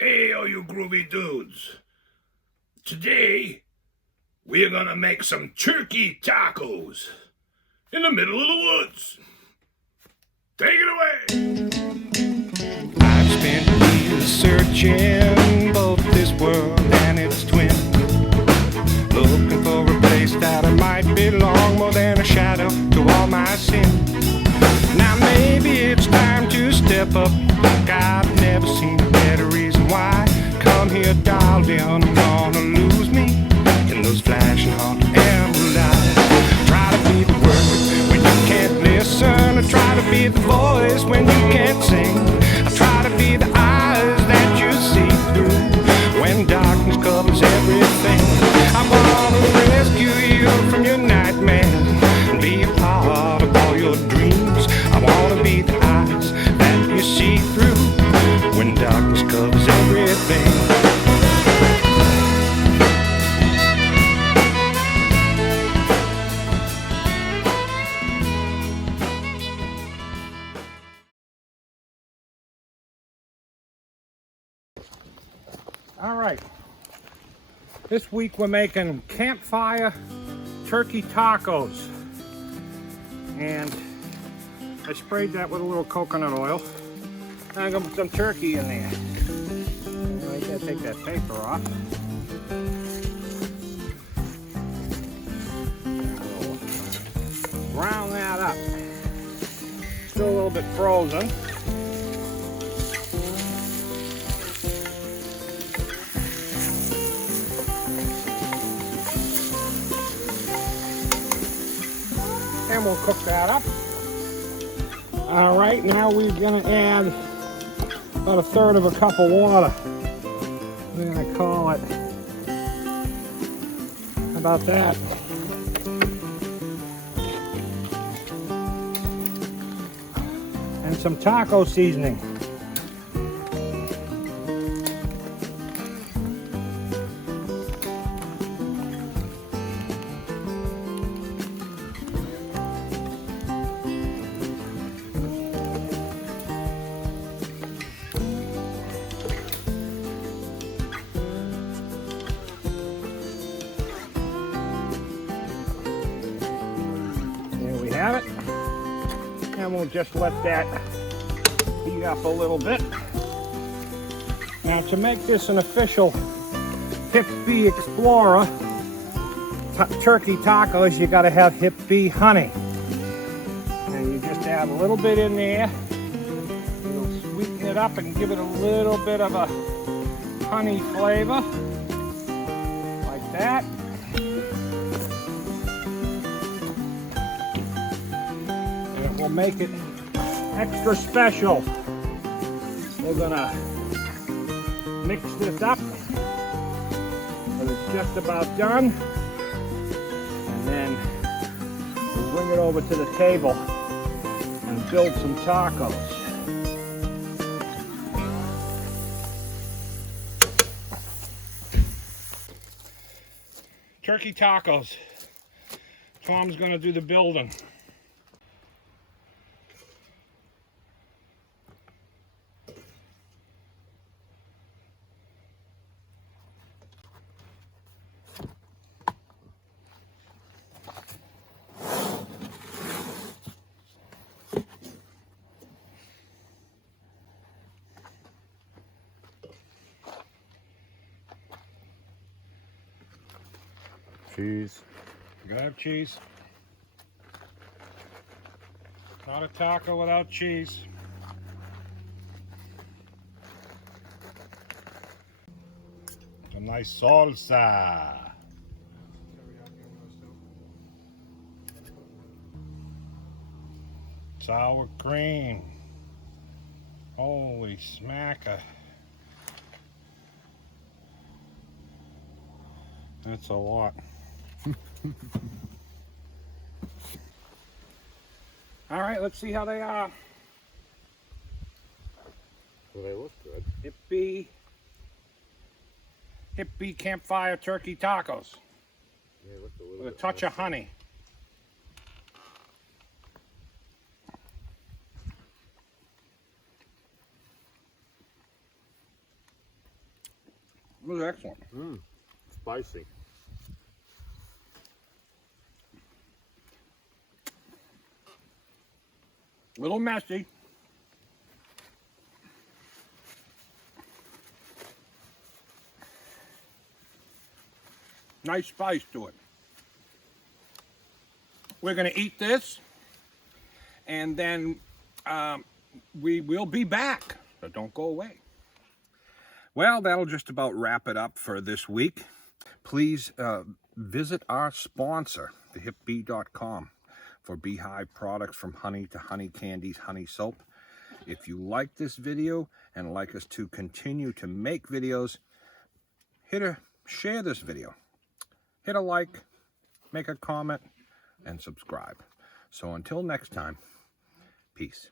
Hey, all you groovy dudes. Today, we're gonna make some turkey tacos in the middle of the woods. Take it away. I've spent years searching both this world and its twin, looking for a place that I might belong, more than a shadow to all my sin. Now maybe it's time to step up. I've never seen a better reason why. Come here, darling, I'm gonna lose me in those flashing hot amber lights. Try to be the word when you can't listen. I try to be the voice when you can't sing. I try to be the eyes that you see through when darkness covers everything. I wanna rescue you from your nightmares and be a part of all your dreams. I wanna be the eyes that you see through when darkness covers everything. All right, this week we're making Campfire Turkey Tacos, and I sprayed that with a little coconut oil. And I got some turkey in there. I gotta take that paper off. We'll brown that up. Still a little bit frozen. And we'll cook that up. All right, now we're gonna add about a third of a cup of water. We're gonna call it about that. And some taco seasoning. Have it, and we'll just let that heat up a little bit. Now, to make this an official Hip B Explorer turkey tacos, you got to have Hip B honey, and you just add a little bit in there. It'll sweeten it up and give it a little bit of a honey flavor, like that. We'll make it extra special. We're gonna mix this up, but it's just about done. And then we'll bring it over to the table and build some tacos. Turkey tacos. Tom's gonna do the building. Cheese. You gotta have cheese. Not a taco without cheese. Some nice salsa. Sour cream. Holy smacker. That's a lot. All right, let's see how they are. Well, they look good. Hip B Campfire Turkey Tacos. They look a little With a touch of honey. It was excellent. Spicy. A little messy. Nice spice to it. We're going to eat this, and then we will be back, so don't go away. Well, that'll just about wrap it up for this week. Please visit our sponsor, thehipbee.com, for beehive products from honey to honey candies, honey soap. If you like this video and like us to continue to make videos, share this video. Hit a like, make a comment, and subscribe. So until next time, peace.